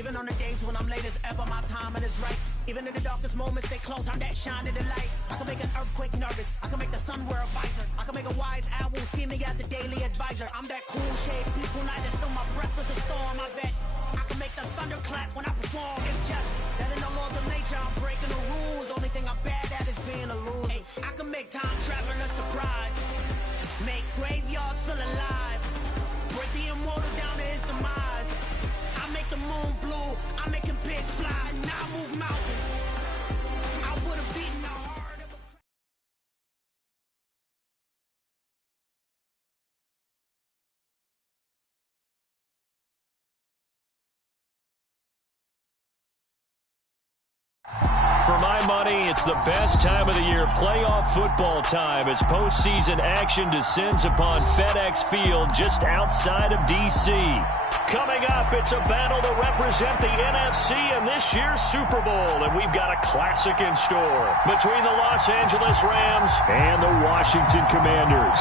Even on the days when I'm late as ever, my timing is right. Even in the darkest moments, stay close, I'm that shine in the light. I can make an earthquake nervous. I can make the sun wear a visor. I can make a wise owl see me as a daily advisor. I'm that cool shade, peaceful night, and still my breath is a storm. I bet I can make the thunder clap when I perform. It's just that in the laws of nature, I'm breaking the rules. Only thing I'm bad at is being a loser. Hey, I can make time travel a surprise. Make graveyards feel alive. Break the immortal down to his demise. I make the moon blue. I'm making pigs fly. Now I move mountains. I would have beaten the heart of a... For my money, it's the best time of the year, playoff football time, as postseason action descends upon FedEx Field just outside of D.C. Coming up, it's a battle to represent the NFC in this year's Super Bowl, and we've got a classic in store between the Los Angeles Rams and the Washington Commanders.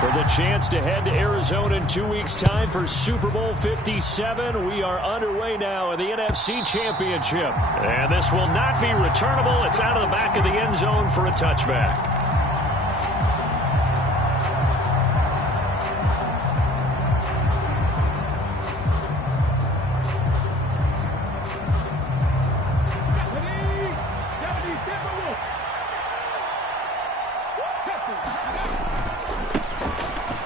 For the chance to head to Arizona in 2 weeks' time for Super Bowl 57, we are underway now in the NFC Championship. And this will not be returnable. It's out of the back of the end zone for a touchback.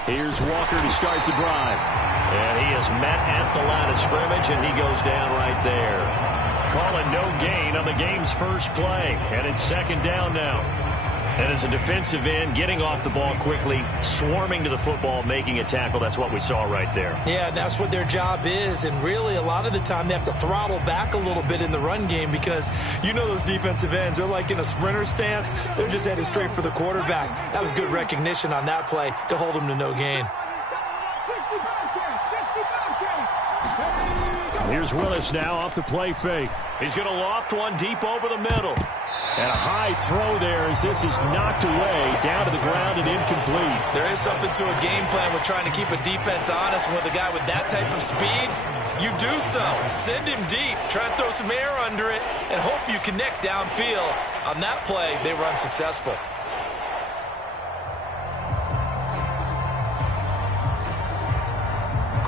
Here's Walker to start the drive. And he is met at the line of scrimmage, and he goes down right there. Calling no gain on the game's first play. And it's second down now. And as a defensive end, getting off the ball quickly, swarming to the football, making a tackle. That's what we saw right there. Yeah, that's what their job is. And really, a lot of the time, they have to throttle back a little bit in the run game because you know those defensive ends, they're like in a sprinter stance. They're just headed straight for the quarterback. That was good recognition on that play to hold them to no gain. Here's Willis now off the play fake. He's going to loft one deep over the middle. And a high throw there as this is knocked away, down to the ground and incomplete. There is something to a game plan with trying to keep a defense honest. With a guy with that type of speed, you do so. Send him deep, try and throw some air under it, and hope you connect downfield. On that play, they were unsuccessful.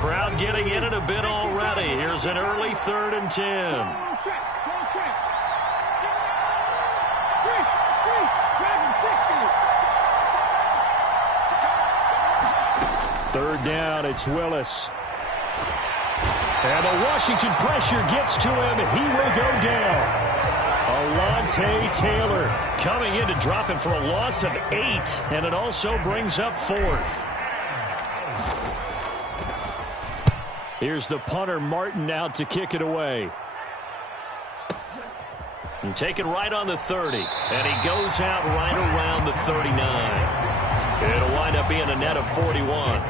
Crowd getting in it a bit already. Here's an early 3rd and 10. Third down, it's Willis. And the Washington pressure gets to him. He will go down. Alontae Taylor coming in to drop him for a loss of 8. And it also brings up 4th. Here's the punter, Martin, out to kick it away. And take it right on the 30. And he goes out right around the 39. It'll wind up being a net of 41.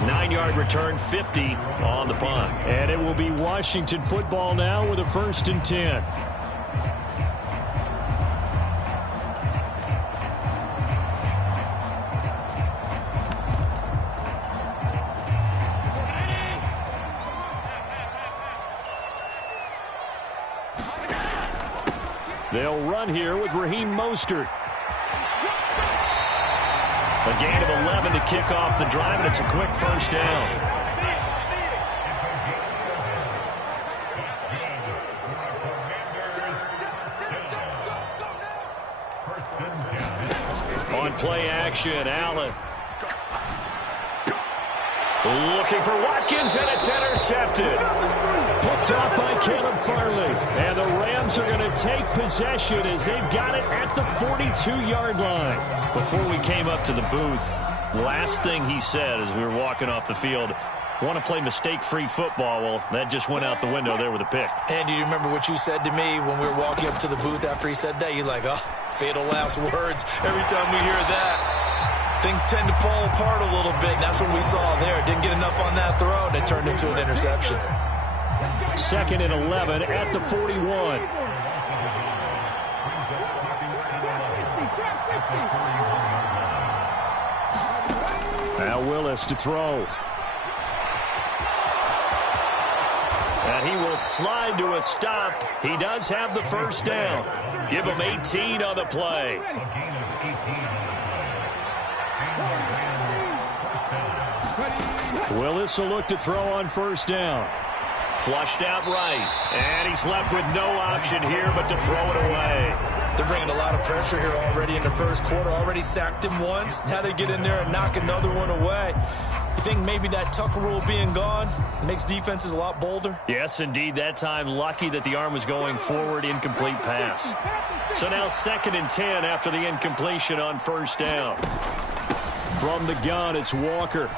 9-yard return, 50 on the punt. And it will be Washington football now with a 1st and 10. They'll run here with Raheem Mostert. A gain of 11 to kick off the drive, and it's a quick 1st down. On play action, Allen. Looking for Watkins, and it's intercepted. Picked off by Caleb Farley. And the Rams are going to take possession as they've got it at the 42-yard line. Before we came up to the booth, last thing he said as we were walking off the field, want to play mistake-free football. Well, that just went out the window there with a pick. And do you remember what you said to me when we were walking up to the booth after he said that? You're like, oh, fatal last words. Every time we hear that, things tend to fall apart a little bit. And that's what we saw there. Didn't get enough on that throw, and it turned into an interception. 2nd and 11 at the 41. Now Willis to throw. And he will slide to a stop. He does have the first down. Give him 18 on the play. Willis will look to throw on first down. Flushed out right. And he's left with no option here but to throw it away. They're bringing a lot of pressure here already in the first quarter. Already sacked him once. Now they get in there and knock another one away. You think maybe that Tucker rule being gone makes defenses a lot bolder? Yes, indeed. That time, lucky that the arm was going forward, incomplete pass. So now 2nd and 10 after the incompletion on first down. From the gun, it's Walker.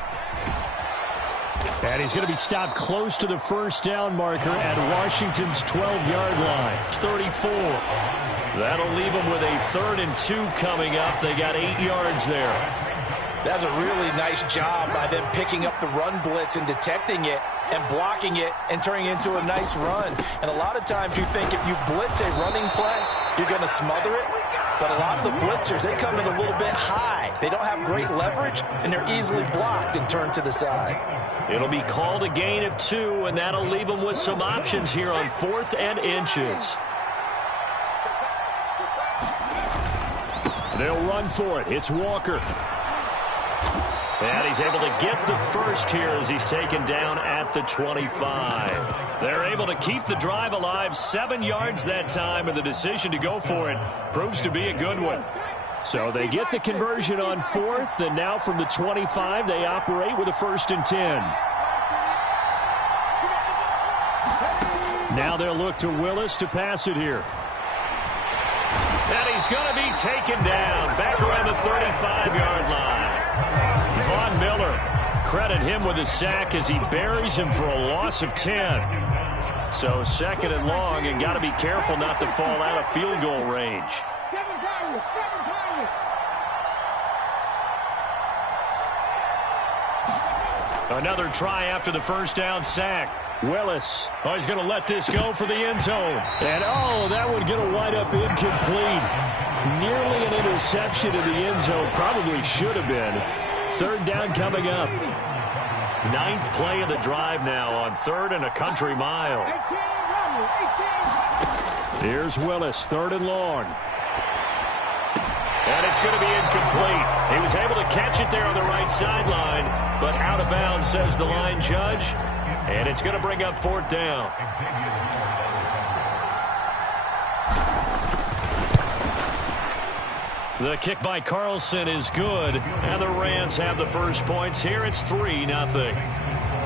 And he's going to be stopped close to the first down marker at Washington's 12-yard line. It's 34. That'll leave them with a 3rd and 2 coming up. They got 8 yards there. That's a really nice job by them picking up the run blitz and detecting it and blocking it and turning it into a nice run. And a lot of times you think if you blitz a running play, you're going to smother it. But a lot of the blitzers, they come in a little bit high. They don't have great leverage, and they're easily blocked and turned to the side. It'll be called a gain of 2, and that'll leave them with some options here on 4th and inches. They'll run for it. It's Walker. And he's able to get the first here as he's taken down at the 25. They're able to keep the drive alive, 7 yards that time, and the decision to go for it proves to be a good one. So they get the conversion on 4th, and now from the 25, they operate with a 1st and 10. Now they'll look to Willis to pass it here. And he's going to be taken down back around the 35-yard line. Von Miller, credit him with a sack as he buries him for a loss of 10. So 2nd and long, and got to be careful not to fall out of field goal range. Another try after the first down sack. Willis, he's going to let this go for the end zone. And, that would get a wind-up incomplete. Nearly an interception in the end zone. Probably should have been. 3rd down coming up. 9th play of the drive now on 3rd and a country mile. Here's Willis, 3rd and long. And it's going to be incomplete. He was able to catch it there on the right sideline, but out of bounds, says the line judge. And it's going to bring up 4th down. The kick by Carlson is good, and the Rams have the first points here. It's 3-0.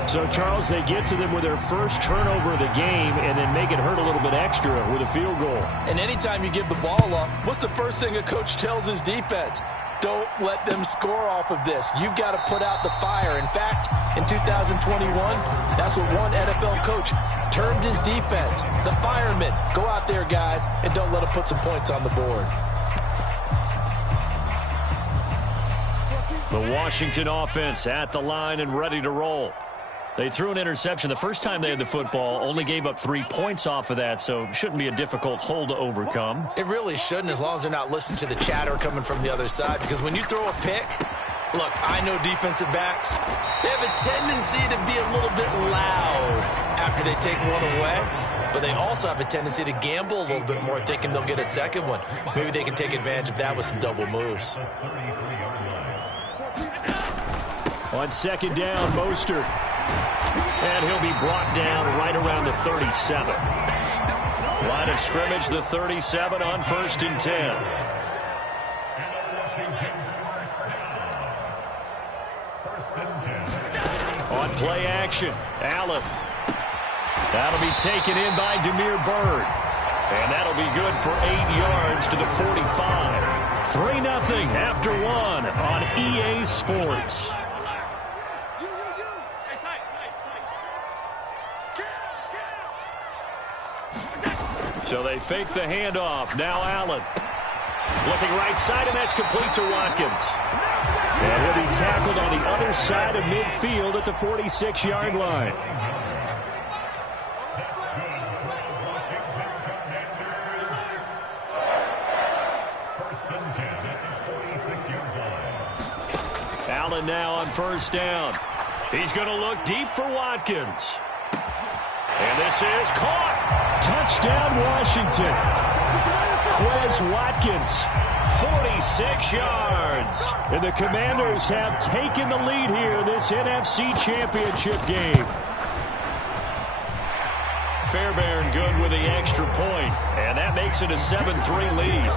So, Charles, they get to them with their first turnover of the game and then make it hurt a little bit extra with a field goal. And anytime you give the ball up, what's the first thing a coach tells his defense? Don't let them score off of this. You've got to put out the fire. In fact, in 2021, that's what one NFL coach termed his defense. The firemen. Go out there, guys, and don't let them put some points on the board. The Washington offense at the line and ready to roll. They threw an interception the first time they had the football, only gave up 3 points off of that, so shouldn't be a difficult hole to overcome. It really shouldn't, as long as they're not listening to the chatter coming from the other side, because when you throw a pick, look, I know defensive backs, they have a tendency to be a little bit loud after they take one away, but they also have a tendency to gamble a little bit more, thinking they'll get a second one. Maybe they can take advantage of that with some double moves. On 2nd down, Mostert. And he'll be brought down right around the 37. Line of scrimmage, the 37 on 1st and 10. On play action, Allen. That'll be taken in by Damiere Byrd. And that'll be good for 8 yards to the 45. 3-0 after 1 on EA Sports. So they fake the handoff. Now Allen. Looking right side, and that's complete to Watkins. And he'll be tackled on the other side of midfield at the 46-yard line. Allen now on first down. He's going to look deep for Watkins. And this is caught. Touchdown, Washington. Quez Watkins, 46 yards. And the Commanders have taken the lead here in this NFC Championship game. Fairbairn good with the extra point, and that makes it a 7-3 lead.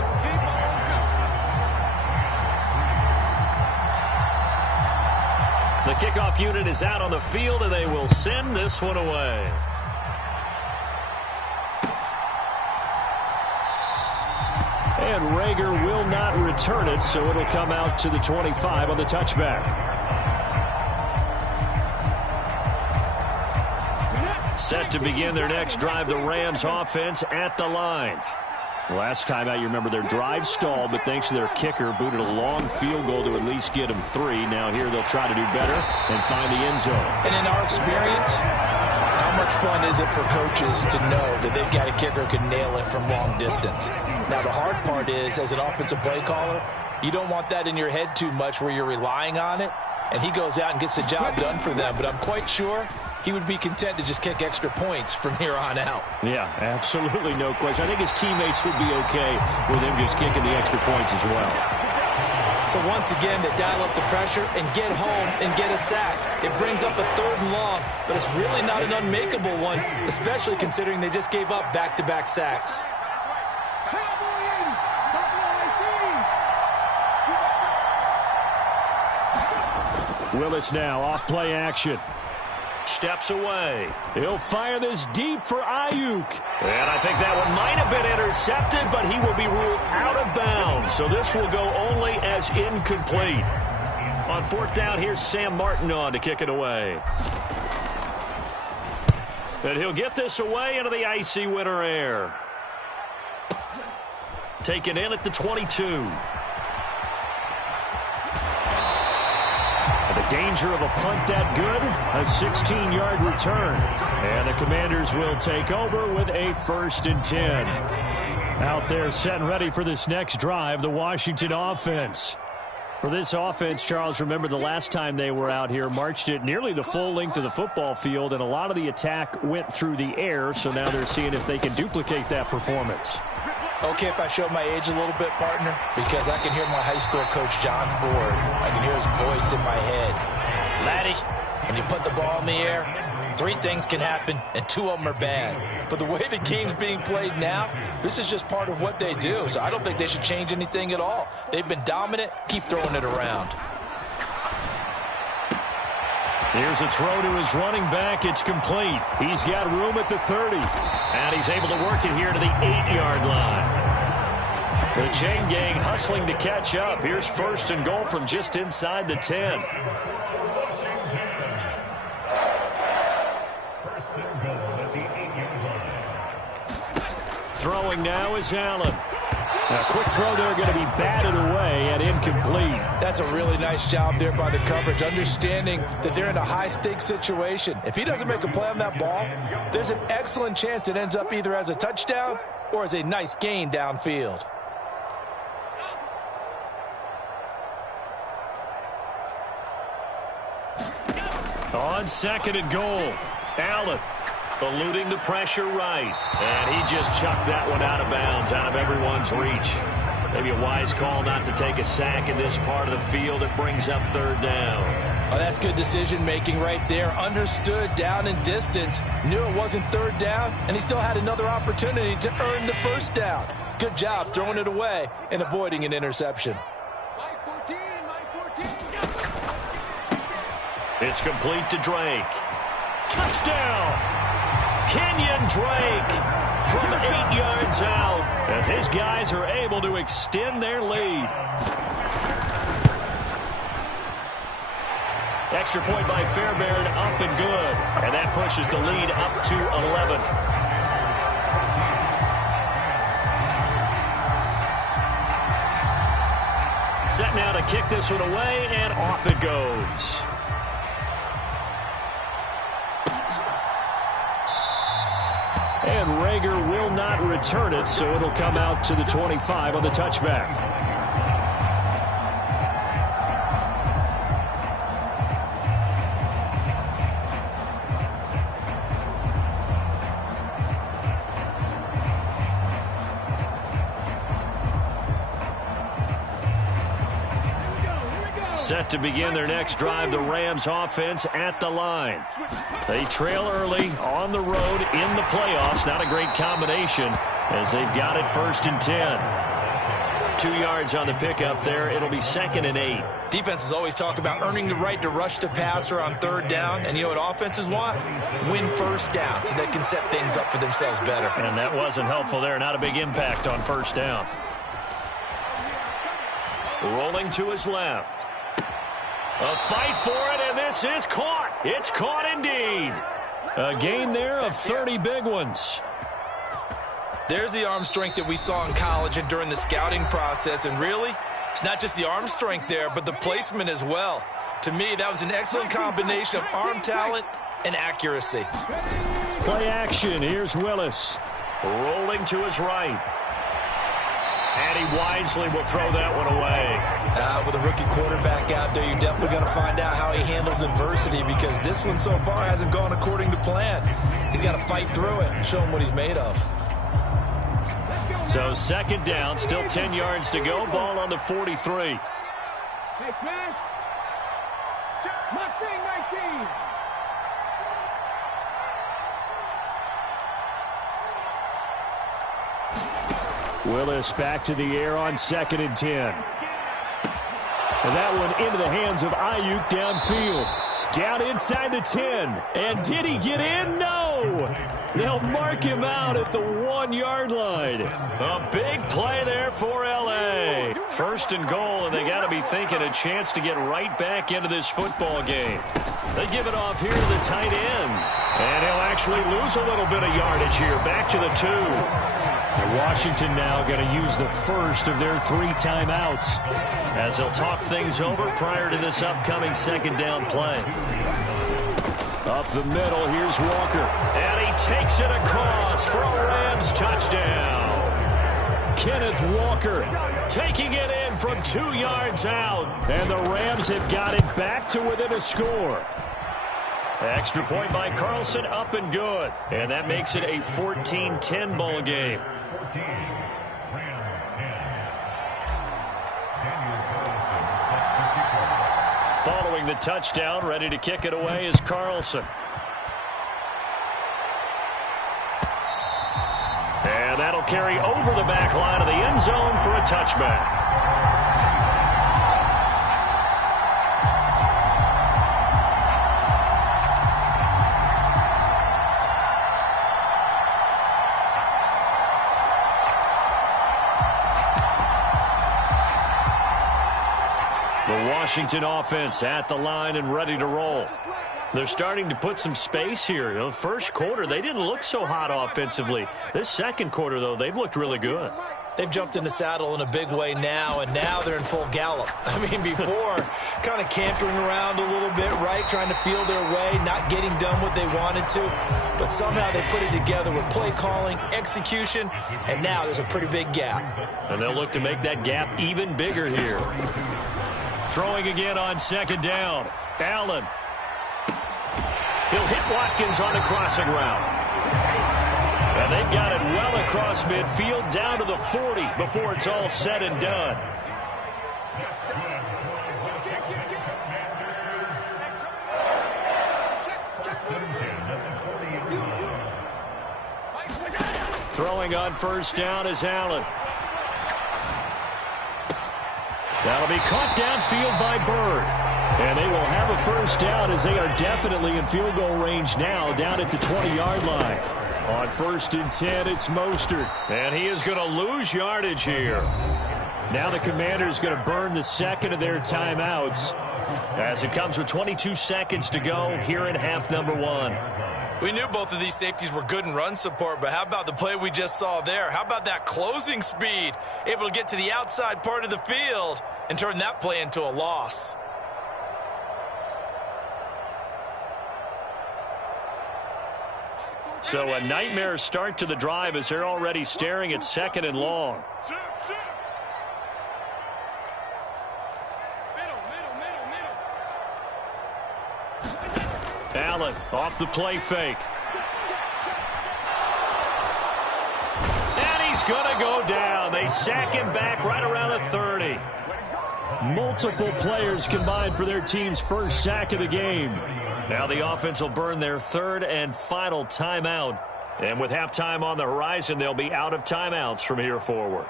The kickoff unit is out on the field, and they will send this one away. And Rager will not return it, so it'll come out to the 25 on the touchback. Set to begin their next drive, the Rams offense at the line. Last time out, you remember their drive stalled, but thanks to their kicker, booted a long field goal to at least get them 3. Now here they'll try to do better and find the end zone. And in our experience, how much fun is it for coaches to know that they've got a kicker who can nail it from long distance? Now, the hard part is, as an offensive play caller, you don't want that in your head too much where you're relying on it, and he goes out and gets the job done for them. But I'm quite sure he would be content to just kick extra points from here on out. Yeah, absolutely no question. I think his teammates would be okay with him just kicking the extra points as well. So once again, they dial up the pressure and get home and get a sack. It brings up a 3rd and long, but it's really not an unmakeable one, especially considering they just gave up back-to-back sacks. Willis now off play action. Steps away. He'll fire this deep for Ayuk. And I think that one might have been intercepted, but he will be ruled out of bounds. So this will go only as incomplete. On 4th down, here's Sam Martin on to kick it away. And he'll get this away into the icy winter air. Taken in at the 22. The danger of a punt that good, a 16-yard return. And the Commanders will take over with a 1st and 10. Out there set and ready for this next drive, the Washington offense. For this offense, Charles, remember the last time they were out here, marched it nearly the full length of the football field, and a lot of the attack went through the air, so now they're seeing if they can duplicate that performance. Okay, if I show my age a little bit, partner, because I can hear my high school coach, John Ford. I can hear his voice in my head. Laddie, when you put the ball in the air, 3 things can happen, and 2 of them are bad. But the way the game's being played now, this is just part of what they do, so I don't think they should change anything at all. They've been dominant. Keep throwing it around. Here's a throw to his running back. It's complete. He's got room at the 30. And he's able to work it here to the 8-yard line. The chain gang hustling to catch up. Here's 1st and goal from just inside the 10. Throwing now is Allen. A quick throw there going to be batted away and incomplete. That's a really nice job there by the coverage, understanding that they're in a high-stakes situation. If he doesn't make a play on that ball, there's an excellent chance it ends up either as a touchdown or as a nice gain downfield. On 2nd and goal, Allen eluding the pressure right. And he just chucked that one out of bounds, out of everyone's reach. Maybe a wise call not to take a sack in this part of the field. It brings up 3rd down. Oh, that's good decision-making right there. Understood down and distance. Knew it wasn't 3rd down, and he still had another opportunity to earn the 1st down. Good job throwing it away and avoiding an interception. It's complete to Drake. Touchdown! Kenyon Drake from 8 yards out as his guys are able to extend their lead. Extra point by Fairbairn, up and good. And that pushes the lead up to 11. Set now to kick this one away, and off it goes. And Rager will not return it, so it'll come out to the 25 on the touchback. Set to begin their next drive, the Rams offense at the line. They trail early on the road in the playoffs. Not a great combination as they've got it 1st and 10. 2 yards on the pickup there. It'll be 2nd and 8. Defenses always talk about earning the right to rush the passer on 3rd down. And you know what offenses want? Win 1st down so they can set things up for themselves better. And that wasn't helpful there. Not a big impact on 1st down. Rolling to his left. A fight for it, and this is caught. It's caught indeed. A gain there of 30 big ones. There's the arm strength that we saw in college and during the scouting process. And really, it's not just the arm strength there, but the placement as well. To me, that was an excellent combination of arm talent and accuracy. Play action. Here's Willis. Rolling to his right. And he wisely will throw that one away. With a rookie quarterback out there, you're definitely going to find out how he handles adversity, because this one so far hasn't gone according to plan. He's got to fight through it and show him what he's made of. So 2nd down, still 10 yards to go. Ball on the 43. Hey, Smash. Mustang 19. Willis back to the air on 2nd and 10. And that one into the hands of Ayuk downfield. Down inside the 10. And did he get in? No. They'll mark him out at the 1-yard line. A big play there for L.A. 1st and goal, and they got to be thinking a chance to get right back into this football game. They give it off here to the tight end. And he'll actually lose a little bit of yardage here. Back to the 2. And Washington now going to use the first of their 3 timeouts as they'll talk things over prior to this upcoming 2nd down play. Up the middle, here's Walker. And he takes it across for a Rams touchdown. Kenneth Walker taking it in from 2 yards out. And the Rams have got it back to within a score. Extra point by Carlson, up and good. And that makes it a 14-10 ball game. Following the touchdown, ready to kick it away is Carlson. And that'll carry over the back line of the end zone for a touchback. Washington offense at the line and ready to roll. They're starting to put some space here. The 1st quarter, they didn't look so hot offensively. This 2nd quarter, though, they've looked really good. They've jumped in the saddle in a big way now, and now they're in full gallop. I mean, before, kind of cantering around a little bit, right, trying to feel their way, not getting done what they wanted to. But somehow they put it together with play calling, execution, and now there's a pretty big gap. And they'll look to make that gap even bigger here. Throwing again on 2nd down. Allen. He'll hit Watkins on the crossing route. And they've got it well across midfield down to the 40 before it's all said and done. Throwing on 1st down is Allen. That'll be caught downfield by Bird. And they will have a 1st down as they are definitely in field goal range now down at the 20-yard line. On 1st and 10, it's Mostert. And he is going to lose yardage here. Now the Commanders going to burn the 2nd of their timeouts as it comes with 22 seconds to go here in half number 1. We knew both of these safeties were good in run support, but how about the play we just saw there? How about that closing speed? Able to get to the outside part of the field and turn that play into a loss. So a nightmare start to the drive as they're already staring at 2nd and long. Allen off the play fake. And he's going to go down. They sack him back right around the 30. Multiple players combined for their team's first sack of the game. Now the offense will burn their third and final timeout. And with halftime on the horizon, they'll be out of timeouts from here forward.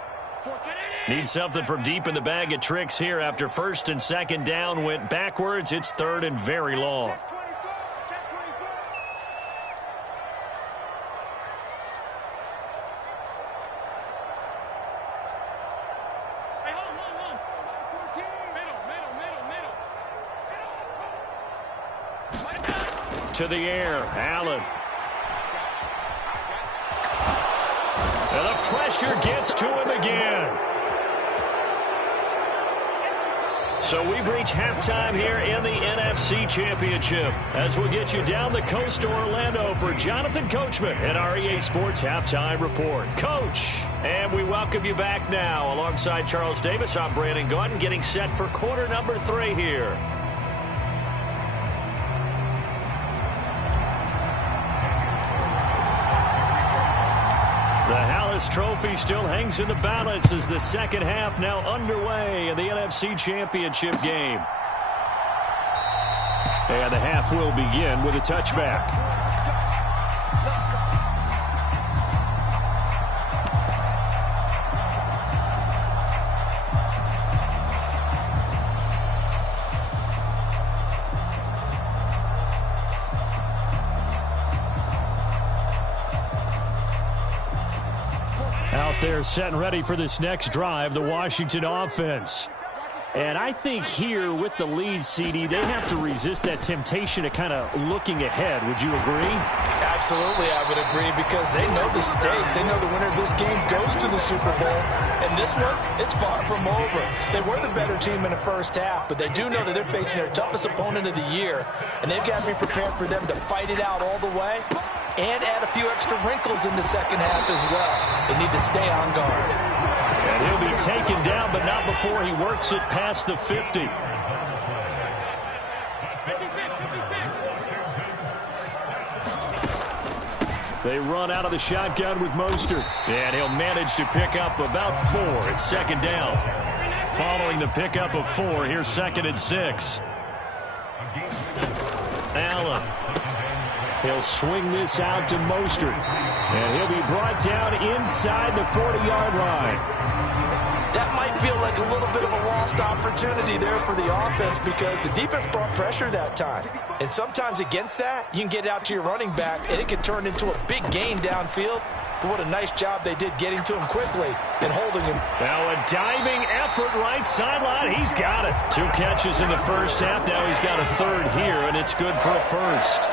Need something from deep in the bag of tricks here after first and second down went backwards. It's third and very long. To the air, Allen. And the pressure gets to him again. So we've reached halftime here in the NFC Championship as we'll get you down the coast to Orlando for Jonathan Coachman and our EA Sports Halftime Report. Coach, and we welcome you back now. Alongside Charles Davis, I'm Brandon Gaudin, getting set for quarter number 3 here. The Hallis Trophy still hangs in the balance as the second half now underway in the NFC Championship game. And the half will begin with a touchback. They're set and ready for this next drive, the Washington offense. And I think here with the lead, CD, they have to resist that temptation of kind of looking ahead. Would you agree? Absolutely, I would agree, because they know the stakes. They know the winner of this game goes to the Super Bowl. And this one, it's far from over. They were the better team in the first half, but they do know that they're facing their toughest opponent of the year. And they've got to be prepared for them to fight it out all the way and add a few extra wrinkles in the second half as well. They need to stay on guard. And he'll be taken down, but not before he works it past the 50. They run out of the shotgun with Mostert. And he'll manage to pick up about 4. It's second down. Following the pickup of 4, here's second and 6. Allen. He'll swing this out to Mostert. And he'll be brought down inside the 40-yard line. That might feel like a little bit of a lost opportunity there for the offense, because the defense brought pressure that time. And sometimes against that, you can get out to your running back, and it can turn into a big gain downfield. But what a nice job they did getting to him quickly and holding him. Now a diving effort right sideline. He's got it. 2 catches in the first half. Now he's got a third here, and it's good for a first.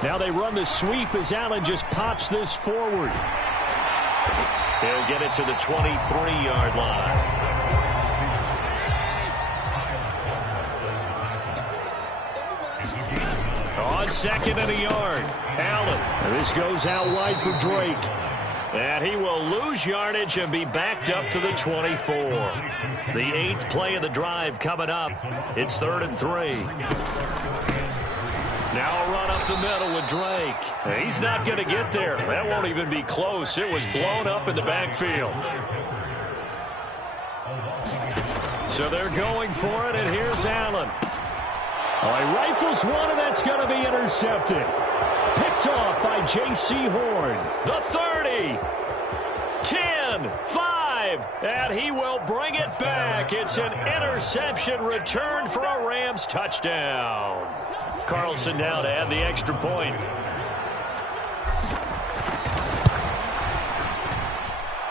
Now they run the sweep as Allen just pops this forward. He'll get it to the 23-yard line. On second and a yard, Allen. And this goes out wide for Drake. And he will lose yardage and be backed up to the 24. The 8th play of the drive coming up. It's 3rd and 3. Now a run up the middle with Drake. He's not going to get there. That won't even be close. It was blown up in the backfield. So they're going for it, and here's Allen. All right, rifles one, and that's going to be intercepted. Picked off by J.C. Horn. The 30, 10, 5, and he will bring it back. It's an interception returned for a Rams touchdown. Carlson now to add the extra point.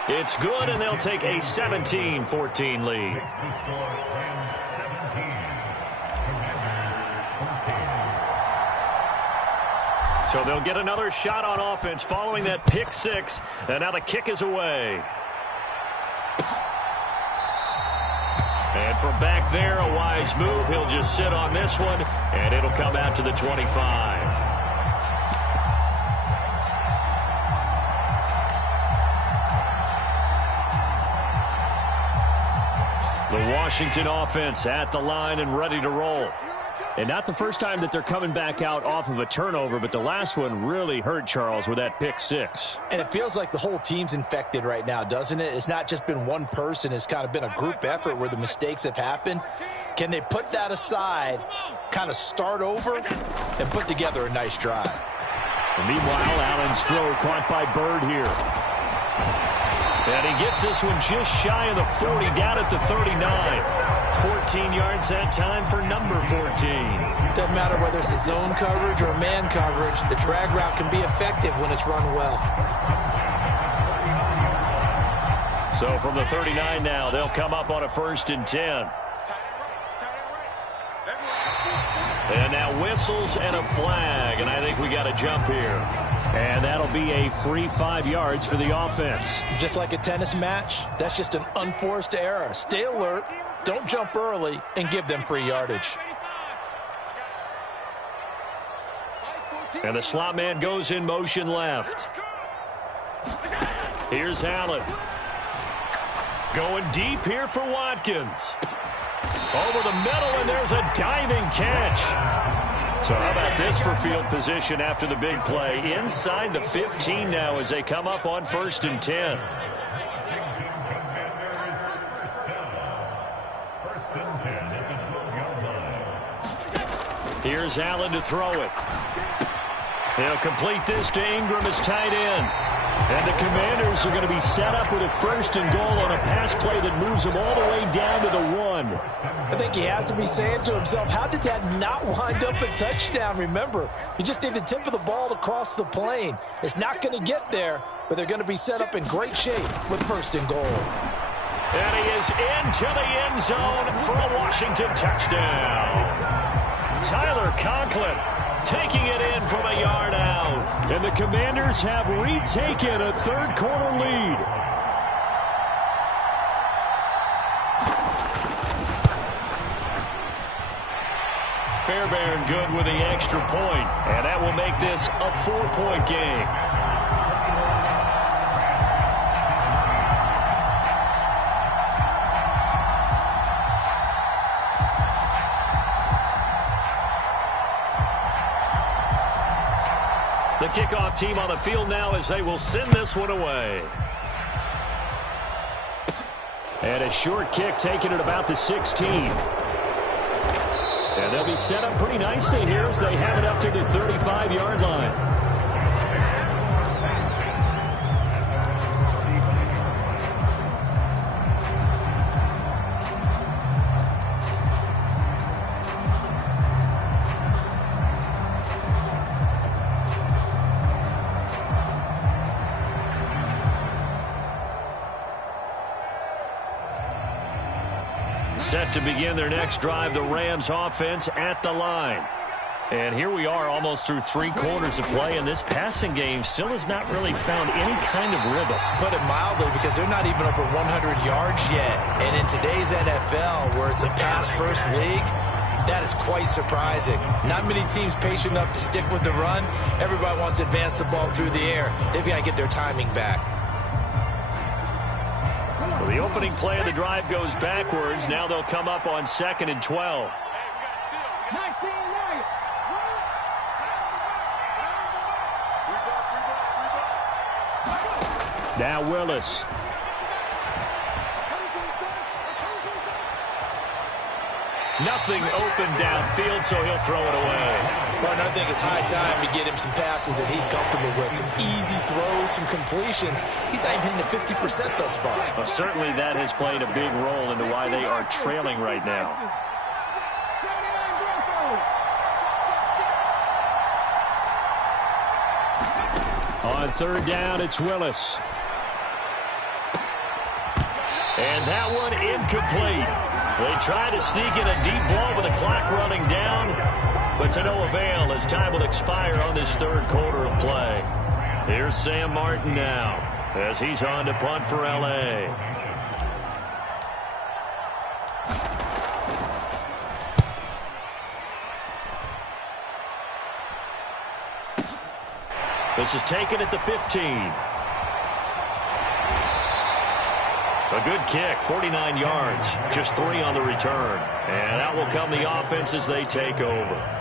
It's good, and they'll take a 17-14 lead. So they'll get another shot on offense following that pick 6, and now the kick is away. And from back there, a wise move. He'll just sit on this one, and it'll come out to the 25. The Washington offense at the line and ready to roll. And not the first time that they're coming back out off of a turnover, but the last one really hurt Charles with that pick six. And it feels like the whole team's infected right now, doesn't it? It's not just been one person. It's kind of been a group effort where the mistakes have happened. Can they put that aside, kind of start over, and put together a nice drive? And meanwhile, Allen's throw caught by Bird here. And he gets this one just shy of the 40, down at the 39. 14 yards that time for number 14. Doesn't matter whether it's a zone coverage or man coverage. The drag route can be effective when it's run well. So from the 39 now, they'll come up on a 1st and 10. And now whistles and a flag, and I think we got a jump here. And that'll be a free 5 yards for the offense. Just like a tennis match, that's just an unforced error. Stay alert, don't jump early, and give them free yardage. And the slot man goes in motion left. Here's Allen. Going deep here for Watkins. Over the middle, and there's a diving catch. So how about this for field position after the big play? Inside the 15 now as they come up on 1st and 10. Here's Allen to throw it. He'll complete this to Ingram as tight end. And the Commanders are going to be set up with a 1st and goal on a pass play that moves them all the way down to the 1. I think he has to be saying to himself, how did that not wind up a touchdown? Remember, you just need the tip of the ball to cross the plane. It's not going to get there, but they're going to be set up in great shape with 1st and goal. And he is into the end zone for a Washington touchdown. Tyler Conklin taking it in from a yard out. And the Commanders have retaken a 3rd quarter lead. Fairbairn good with the extra point, and that will make this a 4-point game. The kickoff team on the field now as they will send this one away. And a short kick taken at about the 16. And they'll be set up pretty nicely here as they have it up to the 35-yard line. Set to begin their next drive, the Rams offense at the line. And here we are almost through 3 quarters of play, and this passing game still has not really found any kind of rhythm. Put it mildly, because they're not even over 100 yards yet. And in today's NFL, where it's a pass-first league, that is quite surprising. Not many teams patient enough to stick with the run. Everybody wants to advance the ball through the air. They've got to get their timing back. So the opening play of the drive goes backwards. Now they'll come up on 2nd and 12. Now Willis. Nothing open downfield, so he'll throw it away. Martin, I think it's high time to get him some passes that he's comfortable with. Some easy throws, some completions. He's not even hitting the 50% thus far. Well, certainly that has played a big role into why they are trailing right now. On 3rd down, it's Willis. And that one incomplete. They try to sneak in a deep ball with the clock running down, but to no avail as time will expire on this 3rd quarter of play. Here's Sam Martin now as he's on to punt for L.A. This is taken at the 15. A good kick, 49 yards, just 3 on the return. And out will come the offense as they take over.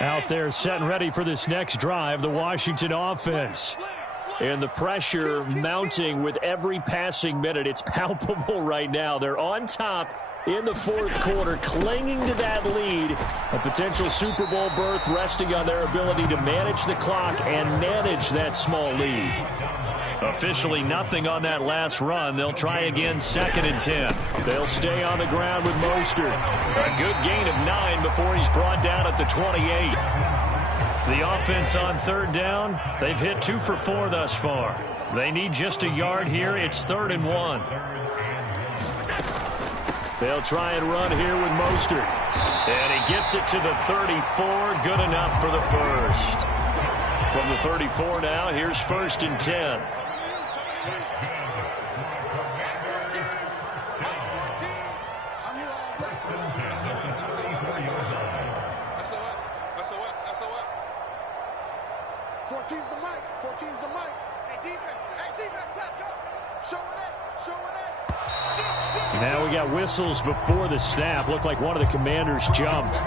Out there set and ready for this next drive, the Washington offense. And the pressure mounting with every passing minute. It's palpable right now. They're on top in the fourth quarter, clinging to that lead. A potential Super Bowl berth resting on their ability to manage the clock and manage that small lead. Officially nothing on that last run. They'll try again, 2nd and 10. They'll stay on the ground with Mostert. A good gain of 9 before he's brought down at the 28. The offense on 3rd down, they've hit 2 for 4 thus far. They need just a yard here. It's 3rd and 1. They'll try and run here with Mostert. And he gets it to the 34. Good enough for the first. From the 34 now, here's 1st and 10. Now we got whistles before the snap. Looked like one of the Commanders jumped.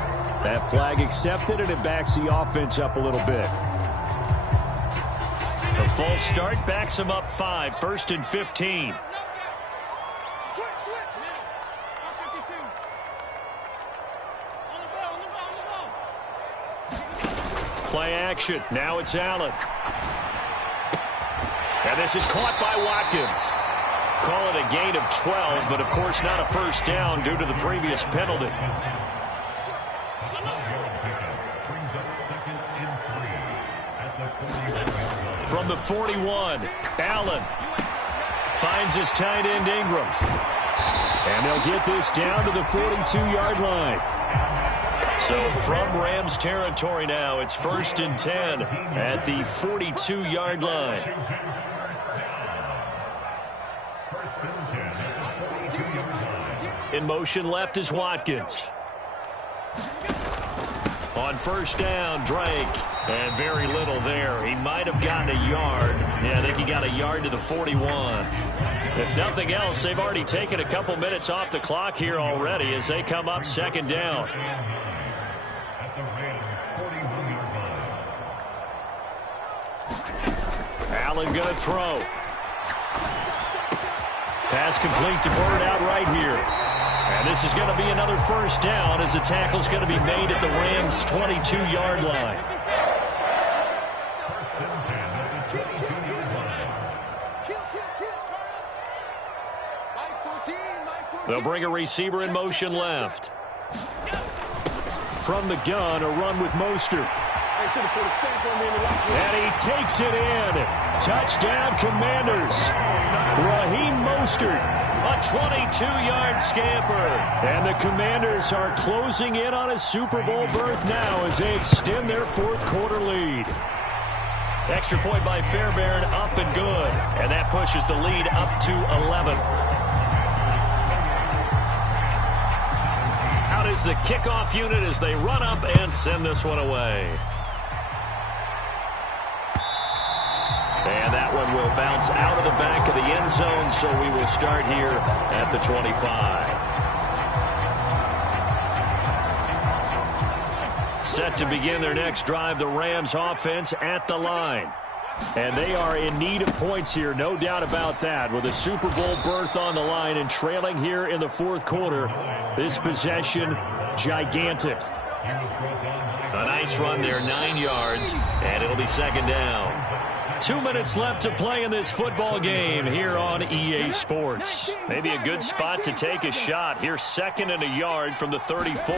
That flag accepted, and it backs the offense up a little bit. A false start backs him up 5. 1st and 15. Play action. Now it's Allen. And this is caught by Watkins. Call it a gain of 12, but of course not a first down due to the previous penalty. From the 41, Allen finds his tight end Ingram. And they'll get this down to the 42-yard line. So from Rams territory now, it's 1st and 10 at the 42-yard line. In motion left is Watkins. On 1st down, Drake. And very little there. He might have gotten a yard. Yeah, I think he got a yard to the 41. If nothing else, they've already taken a couple minutes off the clock here already as they come up 2nd down. Allen going to throw. Pass complete to Bird out right here. And this is going to be another first down as the tackle's going to be made at the Rams' 22-yard line. They'll bring a receiver in motion left. From the gun, a run with Mostert. And he takes it in. Touchdown, Commanders. Raheem Mostert, a 22-yard scamper. And the Commanders are closing in on a Super Bowl berth now as they extend their fourth quarter lead. Extra point by Fairbairn, up and good. And that pushes the lead up to 11. Out is the kickoff unit as they run up and send this one away. And that one will bounce out of the back of the end zone, so we will start here at the 25. Set to begin their next drive, the Rams offense at the line. And they are in need of points here, no doubt about that. With a Super Bowl berth on the line and trailing here in the fourth quarter, this possession, gigantic. A nice run there, 9 yards, and it'll be 2nd down. 2 minutes left to play in this football game here on EA Sports. Maybe a good spot to take a shot. Here's 2nd and a yard from the 34.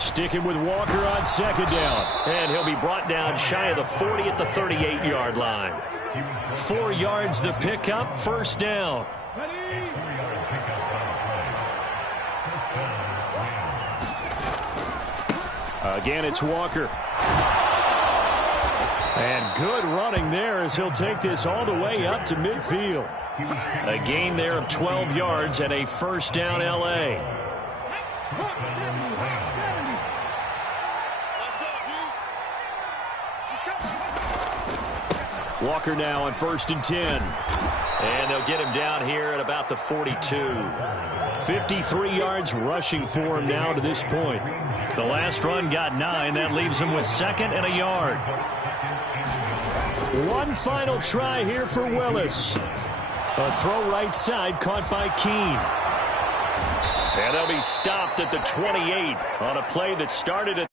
Sticking with Walker on 2nd down. And he'll be brought down shy of the 40 at the 38-yard line. 4 yards the pickup, 1st down. Again, it's Walker. And good running there as he'll take this all the way up to midfield. A gain there of 12 yards and a first down L.A. Walker now on 1st and 10. And they'll get him down here at about the 42. 53 yards rushing for him now to this point. The last run got 9. That leaves him with 2nd and a yard. One final try here for Willis. A throw right side caught by Keene. And they'll be stopped at the 28 on a play that started at